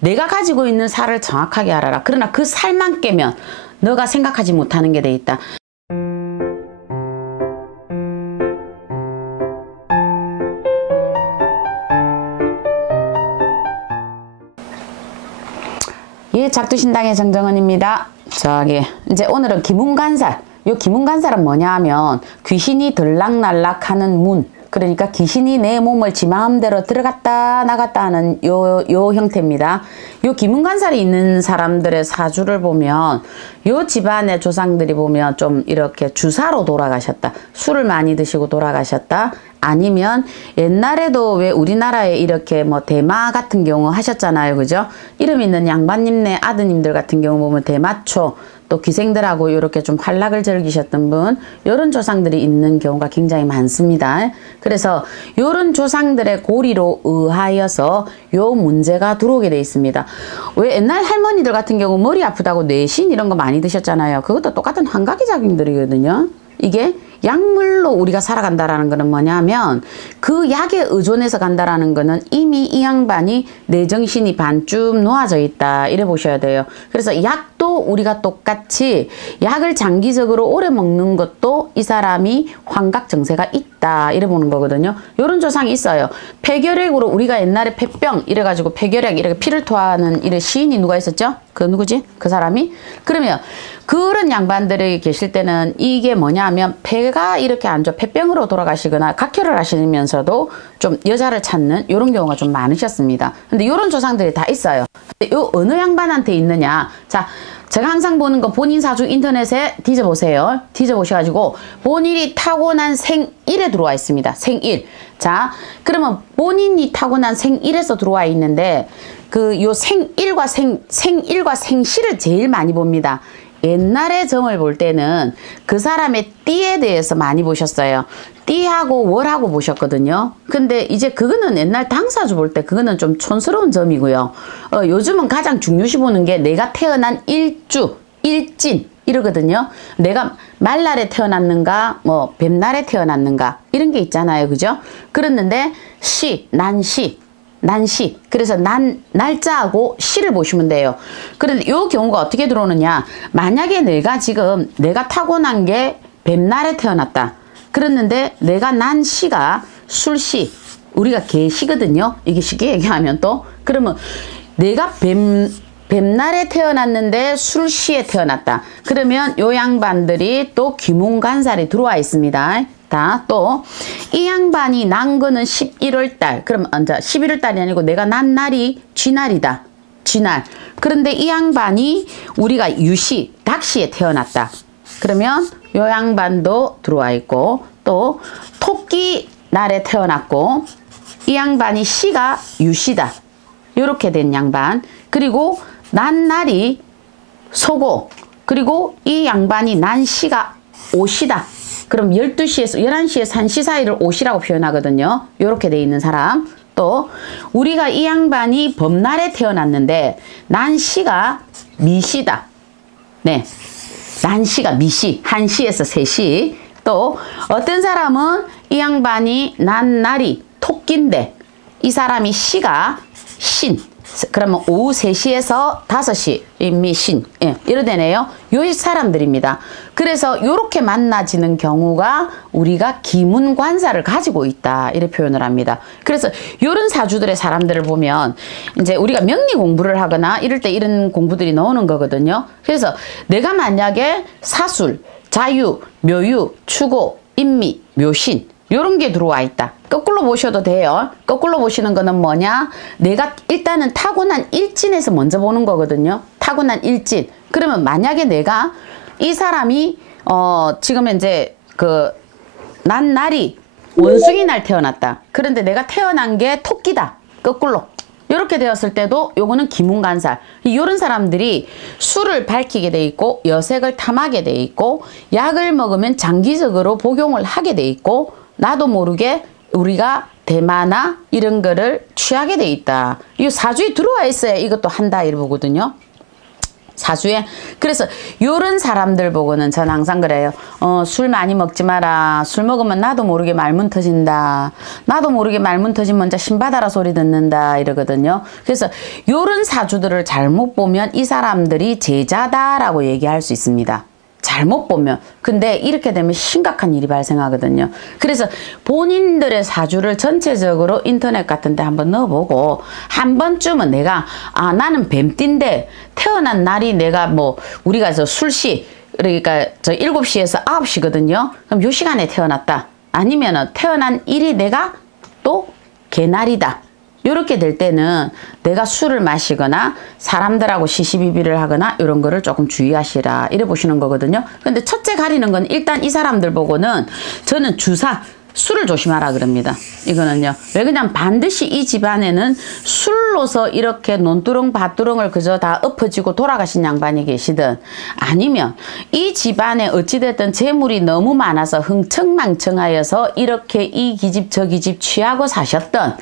내가 가지고 있는 살을 정확하게 알아라. 그러나 그 살만 깨면 너가 생각하지 못하는 게 돼 있다. 예, 작두신당의 정정은입니다. 저기 이제 오늘은 기문간살. 요 기문간살은 뭐냐 하면 귀신이 들락날락하는 문, 그러니까 귀신이 내 몸을 지 마음대로 들어갔다 나갔다 하는 요 형태입니다. 요 기문간살이 있는 사람들의 사주를 보면 요 집안의 조상들이 보면 좀 이렇게 주사로 돌아가셨다, 술을 많이 드시고 돌아가셨다, 아니면 옛날에도 왜 우리나라에 이렇게 뭐 대마 같은 경우 하셨잖아요, 그죠? 이름 있는 양반님네 아드님들 같은 경우 보면 대마초, 또 기생들하고 이렇게 좀 활락을 즐기셨던 분, 요런 조상들이 있는 경우가 굉장히 많습니다. 그래서 요런 조상들의 고리로 의하여서 요 문제가 들어오게 돼 있습니다. 왜 옛날 할머니들 같은 경우 머리 아프다고 뇌신 이런 거 많이 드셨잖아요. 그것도 똑같은 환각의 작용들이거든요. 이게 약물로 우리가 살아간다라는 거는 뭐냐면 그 약에 의존해서 간다라는 거는 이미 이 양반이 내 정신이 반쯤 놓아져 있다, 이래 보셔야 돼요. 그래서 약도 우리가 똑같이 약을 장기적으로 오래 먹는 것도 이 사람이 환각 증세가 있다, 이래 보는 거거든요. 요런 조상이 있어요. 폐결핵으로 우리가 옛날에 폐병 이래가지고 폐결핵 이렇게 피를 토하는 이래 시인이 누가 있었죠? 그 누구지? 그 사람이? 그러면 그런 양반들이 계실 때는 이게 뭐냐 하면 폐가 이렇게 안 좋아, 폐병으로 돌아가시거나 각혈을 하시면서도 좀 여자를 찾는 이런 경우가 좀 많으셨습니다. 근데 이런 조상들이 다 있어요. 근데 요 어느 양반한테 있느냐? 자, 제가 항상 보는 거 본인 사주 인터넷에 뒤져보세요. 뒤져보셔가지고 본인이 타고난 생일에 들어와 있습니다. 생일. 자, 그러면 본인이 타고난 생일에서 들어와 있는데 그 요 생일과 생실을 제일 많이 봅니다. 옛날의 점을 볼 때는 그 사람의 띠에 대해서 많이 보셨어요. 띠하고 월하고 보셨거든요. 근데 이제 그거는 옛날 당사주 볼 때 그거는 좀 촌스러운 점이고요. 요즘은 가장 중요시 보는 게 내가 태어난 일주, 일진 이러거든요. 내가 말날에 태어났는가 뭐 뱀날에 태어났는가 이런 게 있잖아요, 그죠? 그랬는데 난시. 그래서 날짜하고 시를 보시면 돼요. 그런데 이 경우가 어떻게 들어오느냐. 만약에 내가 타고난 게 뱀날에 태어났다. 그랬는데 내가 난 시가 술시, 우리가 개시거든요. 이게 쉽게 얘기하면 또. 그러면 내가 뱀날에 태어났는데 술시에 태어났다. 그러면 요 양반들이 또 귀문간살이 들어와 있습니다. 또 이 양반이 난 거는 11월달, 그럼 11월달이 아니고 내가 난 날이 쥐날이다. 쥐날. 그런데 이 양반이 우리가 유시, 닭시에 태어났다. 그러면 요 양반도 들어와 있고, 또 토끼 날에 태어났고 이 양반이 시가 유시다. 요렇게 된 양반. 그리고 난 날이 소고, 그리고 이 양반이 난 시가 오시다. 그럼 12시에서 11시에서 1시 사이를 오시라고 표현하거든요. 요렇게 돼 있는 사람. 또 우리가 이 양반이 범날에 태어났는데 난시가 미시다. 네, 난시가 미시, 1시에서 3시. 또 어떤 사람은 이 양반이 난 날이 토끼인데 이 사람이 시가 신, 그러면 오후 3시에서 5시 미신, 예, 이러되네요. 요 사람들입니다. 그래서 요렇게 만나지는 경우가 우리가 기문관사를 가지고 있다, 이렇게 표현을 합니다. 그래서 요런 사주들의 사람들을 보면 이제 우리가 명리 공부를 하거나 이럴 때 이런 공부들이 나오는 거거든요. 그래서 내가 만약에 사술, 자유, 묘유, 추고, 인미, 묘신 요런 게 들어와 있다. 거꾸로 보셔도 돼요. 거꾸로 보시는 거는 뭐냐? 내가 일단은 타고난 일진에서 먼저 보는 거거든요. 타고난 일진. 그러면 만약에 내가 이 사람이 지금 이제 난 날이 원숭이 날 태어났다. 그런데 내가 태어난 게 토끼다. 거꾸로. 이렇게 되었을 때도 요거는 기문간살. 이런 사람들이 술을 밝히게 돼 있고 여색을 탐하게 돼 있고 약을 먹으면 장기적으로 복용을 하게 돼 있고 나도 모르게 우리가 대마나 이런 거를 취하게 돼 있다. 이 사주에 들어와 있어야 이것도 한다, 이러거든요. 사주에. 그래서 요런 사람들 보고는 전 항상 그래요. 술 많이 먹지 마라. 술 먹으면 나도 모르게 말문 터진다. 나도 모르게 말문 터지면 혼자 신받아라 소리 듣는다 이러거든요. 그래서 요런 사주들을 잘못 보면 이 사람들이 제자다라고 얘기할 수 있습니다. 잘못 보면. 근데 이렇게 되면 심각한 일이 발생하거든요. 그래서 본인들의 사주를 전체적으로 인터넷 같은 데 한번 넣어보고 한 번쯤은 내가 나는 뱀띠인데 태어난 날이 내가 뭐 우리가 저 술시 그러니까 저 7시에서 9시거든요. 그럼 요 시간에 태어났다. 아니면은 태어난 일이 내가 또 개날이다. 이렇게 될 때는 내가 술을 마시거나 사람들하고 시시비비를 하거나 이런 거를 조금 주의하시라 이래 보시는 거거든요. 근데 첫째 가리는 건 일단 이 사람들 보고는 저는 주사 술을 조심하라 그럽니다. 이거는요. 왜 그냥 반드시 이 집안에는 술로서 이렇게 논두렁 밭두렁을 그저 다 엎어지고 돌아가신 양반이 계시든 아니면 이 집안에 어찌됐든 재물이 너무 많아서 흥청망청하여서 이렇게 이 기집 저 기집 취하고 사셨던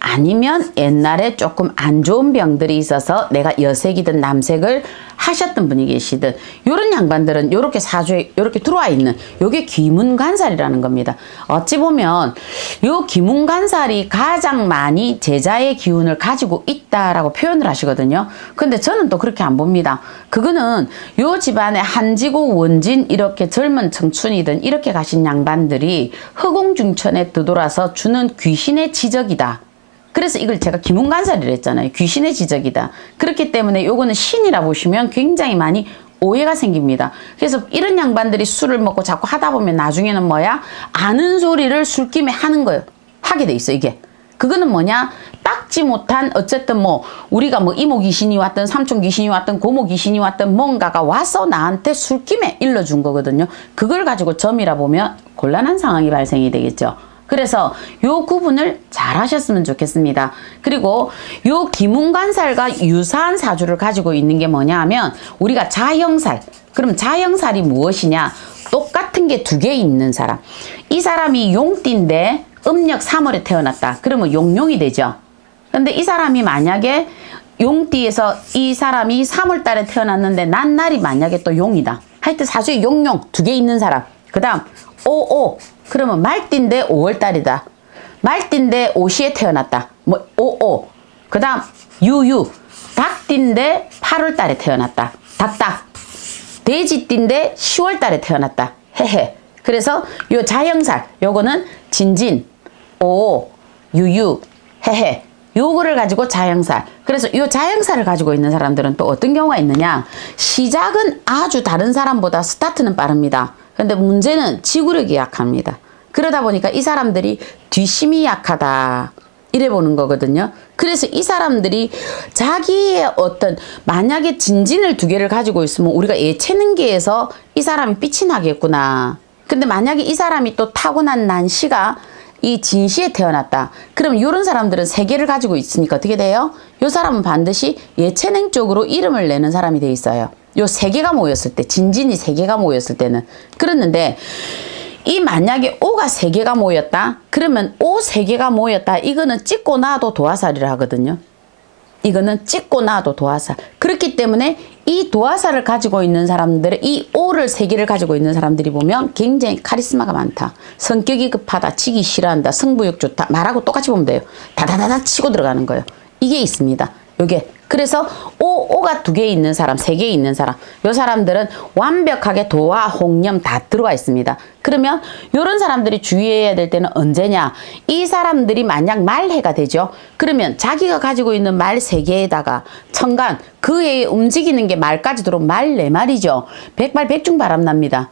아니면 옛날에 조금 안 좋은 병들이 있어서 내가 여색이든 남색을 하셨던 분이 계시든 요런 양반들은 요렇게 사주에 요렇게 들어와 있는 요게 귀문간살이라는 겁니다. 어찌 보면 요 귀문간살이 가장 많이 제자의 기운을 가지고 있다라고 표현을 하시거든요. 근데 저는 또 그렇게 안 봅니다. 그거는 요 집안에 한지고 원진 이렇게 젊은 청춘이든 이렇게 가신 양반들이 허공중천에 되돌아서 주는 귀신의 지적이다. 그래서 이걸 제가 귀문간살이라 했잖아요. 귀신의 지적이다. 그렇기 때문에 요거는 신이라 보시면 굉장히 많이 오해가 생깁니다. 그래서 이런 양반들이 술을 먹고 자꾸 하다 보면 나중에는 뭐야? 아는 소리를 술김에 하는 거예요. 하게 돼 있어 이게. 그거는 뭐냐? 닦지 못한 어쨌든 뭐 우리가 뭐 이모 귀신이 왔든 삼촌 귀신이 왔든 고모 귀신이 왔든 뭔가가 와서 나한테 술김에 일러준 거거든요. 그걸 가지고 점이라 보면 곤란한 상황이 발생이 되겠죠. 그래서 요 구분을 잘 하셨으면 좋겠습니다. 그리고 요 귀문간살과 유사한 사주를 가지고 있는 게 뭐냐 하면 우리가 자형살. 그럼 자형살이 무엇이냐? 똑같은 게 두 개 있는 사람. 이 사람이 용띠인데 음력 3월에 태어났다. 그러면 용용이 되죠. 근데 이 사람이 만약에 용띠에서 이 사람이 3월 달에 태어났는데 난 날이 만약에 또 용이다. 하여튼 사주에 용용 두 개 있는 사람. 그 다음 오오 그러면 말띠인데 5월달이다. 말띠인데 오시에 태어났다. 뭐 오오 그 다음 유유 닭띠인데 8월달에 태어났다. 닭닭 돼지띠인데 10월달에 태어났다. 헤헤. 그래서 요 자형살 요거는 진진 오오 유유 헤헤 요거를 가지고 자형살. 그래서 요 자형살을 가지고 있는 사람들은 또 어떤 경우가 있느냐. 시작은 아주 다른 사람보다 스타트는 빠릅니다. 근데 문제는 지구력이 약합니다. 그러다 보니까 이 사람들이 뒷심이 약하다. 이래 보는 거거든요. 그래서 이 사람들이 자기의 어떤 만약에 진진을 두 개를 가지고 있으면 우리가 예체능계에서 이 사람이 빛이 나겠구나. 근데 만약에 이 사람이 또 타고난 난시가 이 진시에 태어났다. 그럼 이런 사람들은 세 개를 가지고 있으니까 어떻게 돼요? 이 사람은 반드시 예체능 쪽으로 이름을 내는 사람이 돼 있어요. 요 세 개가 모였을 때, 진진이 세 개가 모였을 때는. 그랬는데 이 만약에 오가 세 개가 모였다. 그러면 오 세 개가 모였다. 이거는 찍고 나도 도화살이라 하거든요. 이거는 찍고 나도 도화살. 그렇기 때문에 이 도화살을 가지고 있는 사람들의 이 오를 세 개를 가지고 있는 사람들이 보면 굉장히 카리스마가 많다. 성격이 급하다. 치기 싫어한다. 승부욕 좋다. 말하고 똑같이 보면 돼요. 다다다다 치고 들어가는 거예요. 이게 있습니다. 요게. 그래서 오가 두 개 있는 사람, 세 개 있는 사람, 요 사람들은 완벽하게 도화, 홍념 다 들어가 있습니다. 그러면 요런 사람들이 주의해야 될 때는 언제냐? 이 사람들이 만약 말해가 되죠. 그러면 자기가 가지고 있는 말 세 개에다가 천간, 그 해에 움직이는 게 말까지 들어오면 말 네 마리죠. 백발백중 바람납니다.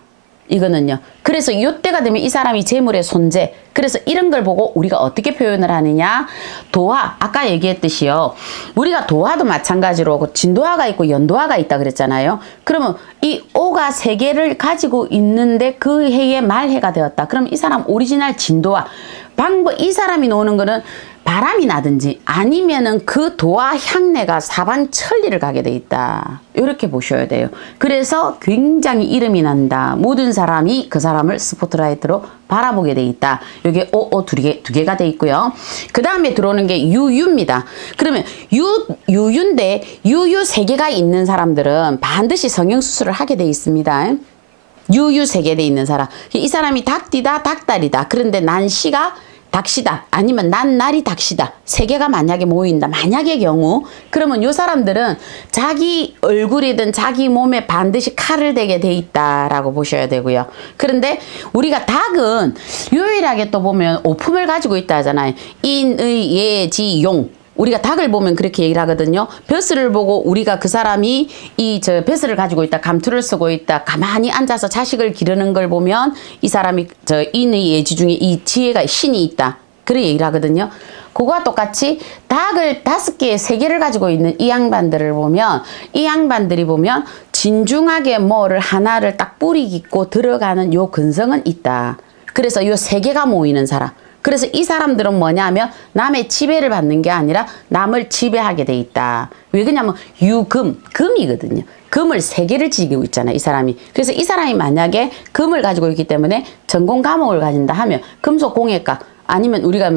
이거는요. 그래서 이때가 되면 이 사람이 재물의 손재. 그래서 이런 걸 보고 우리가 어떻게 표현을 하느냐. 도화. 아까 얘기했듯이요. 우리가 도화도 마찬가지로 진도화가 있고 연도화가 있다 그랬잖아요. 그러면 이 오가 세 개를 가지고 있는데 그 해에 말해가 되었다. 그럼 이 사람 오리지널 진도화. 이 사람이 노는 거는 바람이 나든지 아니면은 그 도화 향내가 사방천리를 가게 돼 있다. 이렇게 보셔야 돼요. 그래서 굉장히 이름이 난다. 모든 사람이 그 사람을 스포트라이트로 바라보게 돼 있다. 여기 두 개가 돼 있고요. 그 다음에 들어오는 게 유유입니다. 그러면 유유인데 유유 3개가 있는 사람들은 반드시 성형수술을 하게 돼 있습니다. 유유 3개 돼 있는 사람. 이 사람이 닭띠다, 닭달이다. 그런데 난시가 닭시다 아니면 난 날이 닭시다 3개가 만약에 모인다 만약의 경우 그러면 요 사람들은 자기 얼굴이든 자기 몸에 반드시 칼을 대게 돼 있다라고 보셔야 되고요. 그런데 우리가 닭은 유일하게 또 보면 오품을 가지고 있다 하잖아요. 인의예지용 우리가 닭을 보면 그렇게 얘기를 하거든요. 벼슬을 보고 우리가 그 사람이 벼슬을 가지고 있다, 감투를 쓰고 있다, 가만히 앉아서 자식을 기르는 걸 보면 이 사람이 인의 예지 중에 이 지혜가 신이 있다. 그런 얘기를 하거든요. 그거와 똑같이 닭을 5개, 3개를 가지고 있는 이 양반들을 보면 이 양반들이 보면 진중하게 뭐를 하나를 딱 뿌리 깊고 들어가는 요 근성은 있다. 그래서 요 3개가 모이는 사람. 그래서 이 사람들은 뭐냐면 남의 지배를 받는 게 아니라 남을 지배하게 돼 있다. 왜 그러냐면 금이거든요. 금을 3개를 지니고 있잖아요. 이 사람이. 그래서 이 사람이 만약에 금을 가지고 있기 때문에 전공 과목을 가진다 하면 금속 공예과 아니면 우리가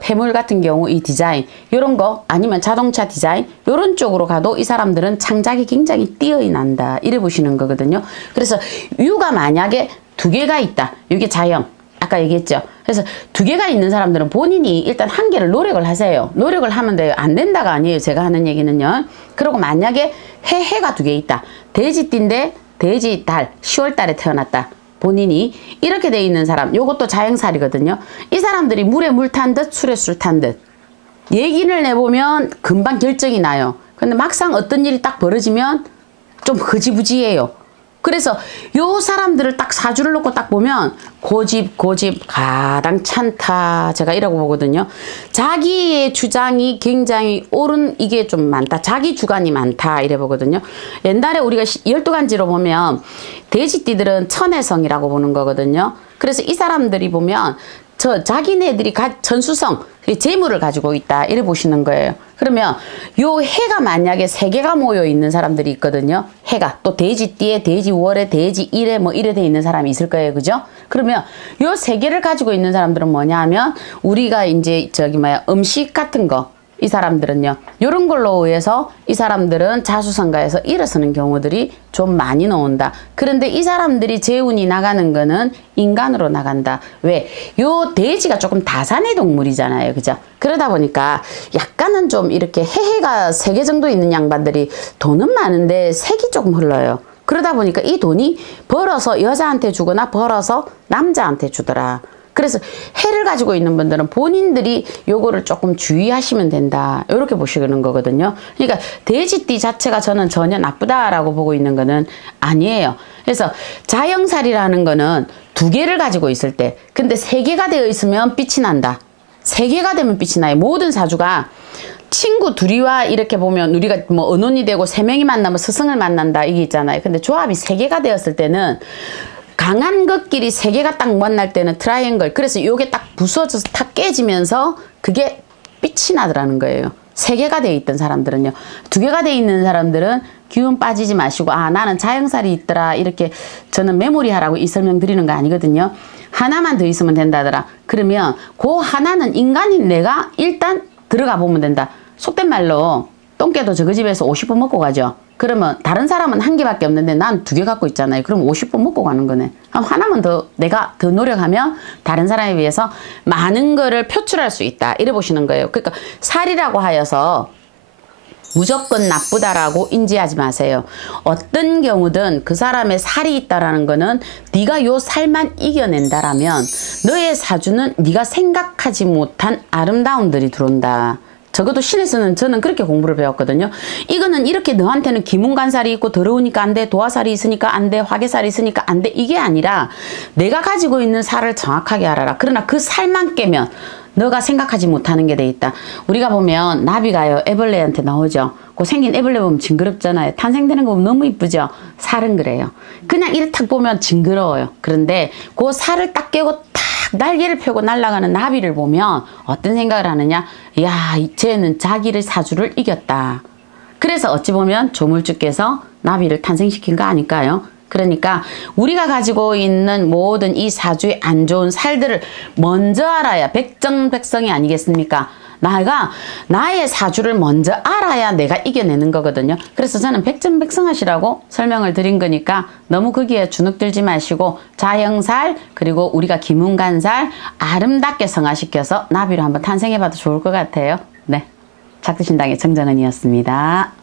폐물 같은 경우 이 디자인 이런 거 아니면 자동차 디자인 이런 쪽으로 가도 이 사람들은 창작이 굉장히 뛰어이 난다. 이래 보시는 거거든요. 그래서 유가 만약에 2개가 있다. 이게 자형. 아까 얘기했죠. 그래서 2개가 있는 사람들은 본인이 일단 1개를 노력을 하세요. 노력을 하면 돼요. 안 된다가 아니에요. 제가 하는 얘기는요. 그리고 만약에 해가 2개 있다. 돼지띠인데 돼지 달 10월 달에 태어났다. 본인이 이렇게 돼 있는 사람 요것도 자행살이거든요. 이 사람들이 물에 물 탄 듯 술에 술 탄 듯 얘기를 내보면 금방 결정이 나요. 근데 막상 어떤 일이 딱 벌어지면 좀 흐지부지해요. 그래서 요 사람들을 딱 사주를 놓고 딱 보면 고집 가당 찬타 제가 이라고 보거든요. 자기의 주장이 굉장히 옳은 이게 좀 많다. 자기 주관이 많다 이래 보거든요. 옛날에 우리가 12간지로 보면 돼지띠들은 천혜성이라고 보는 거거든요. 그래서 이 사람들이 보면 자기네들이 전수성 재물을 가지고 있다 이래 보시는 거예요. 그러면 요 해가 만약에 3개가 모여 있는 사람들이 있거든요. 해가 또 돼지띠에 돼지월에 돼지일에 뭐 이래 돼 있는 사람이 있을 거예요. 그죠? 그러면 요 3개를 가지고 있는 사람들은 뭐냐 하면 우리가 이제 음식 같은 거 이 사람들은요. 요런 걸로 의해서 이 사람들은 자수성가해서 일어서는 경우들이 좀 많이 나온다. 그런데 이 사람들이 재운이 나가는 거는 인간으로 나간다. 왜? 요 돼지가 조금 다산의 동물이잖아요. 그죠? 그러다 보니까 약간은 좀 이렇게 해가 3개 정도 있는 양반들이 돈은 많은데 색이 조금 흘러요. 그러다 보니까 이 돈이 벌어서 여자한테 주거나 벌어서 남자한테 주더라. 그래서 해를 가지고 있는 분들은 본인들이 요거를 조금 주의하시면 된다. 이렇게 보시는 거거든요. 그러니까 돼지띠 자체가 저는 전혀 나쁘다라고 보고 있는 거는 아니에요. 그래서 자영살이라는 거는 2개를 가지고 있을 때 근데 3개가 되어 있으면 빛이 난다. 3개가 되면 빛이 나요. 모든 사주가 친구 둘이와 이렇게 보면 우리가 뭐 은혼이 되고 3명이 만나면 스승을 만난다 이게 있잖아요. 근데 조합이 3개가 되었을 때는 강한 것끼리 3개가 딱 만날 때는 트라이앵글. 그래서 요게 딱 부서져서 탁 깨지면서 그게 빛이 나더라는 거예요. 3개가 돼 있던 사람들은요. 2개가 돼 있는 사람들은 기운 빠지지 마시고 나는 자영살이 있더라 이렇게 저는 메모리하라고 이 설명 드리는 거 아니거든요. 하나만 더 있으면 된다더라. 그러면 그 하나는 인간인 내가 일단 들어가 보면 된다. 속된 말로 똥개도 저거 집에서 50분 먹고 가죠. 그러면 다른 사람은 1개밖에 없는데 난 2개 갖고 있잖아요. 그럼 50분 먹고 가는 거네. 그럼 하나만 내가 더 노력하면 다른 사람에 비해서 많은 거를 표출할 수 있다. 이래 보시는 거예요. 그러니까 살이라고 하여서 무조건 나쁘다라고 인지하지 마세요. 어떤 경우든 그 사람의 살이 있다라는 거는 네가 요 살만 이겨낸다라면 너의 사주는 네가 생각하지 못한 아름다움들이 들어온다. 적어도 신에서는 저는 그렇게 공부를 배웠거든요. 이거는 이렇게 너한테는 기문간살이 있고 더러우니까 안 돼, 도화살이 있으니까 안 돼, 화개살이 있으니까 안 돼, 이게 아니라 내가 가지고 있는 살을 정확하게 알아라. 그러나 그 살만 깨면 너가 생각하지 못하는 게 돼 있다. 우리가 보면 나비가요 애벌레한테 나오죠. 그 생긴 애벌레 보면 징그럽잖아요. 탄생되는 거 보면 너무 이쁘죠. 살은 그래요. 그냥 이렇게 딱 보면 징그러워요. 그런데 그 살을 딱 깨고 탁 날개를 펴고 날아가는 나비를 보면 어떤 생각을 하느냐? 야, 쟤는 자기를 사주를 이겼다. 그래서 어찌 보면 조물주께서 나비를 탄생시킨 거 아닐까요? 그러니까 우리가 가지고 있는 모든 이 사주의 안 좋은 살들을 먼저 알아야 백정백성이 아니겠습니까? 나의 사주를 먼저 알아야 내가 이겨내는 거거든요. 그래서 저는 백전백승하시라고 설명을 드린 거니까 너무 거기에 주눅들지 마시고 자형살 그리고 우리가 기문간살 아름답게 성화시켜서 나비로 한번 탄생해봐도 좋을 것 같아요. 네, 작두신당의 정정은이었습니다.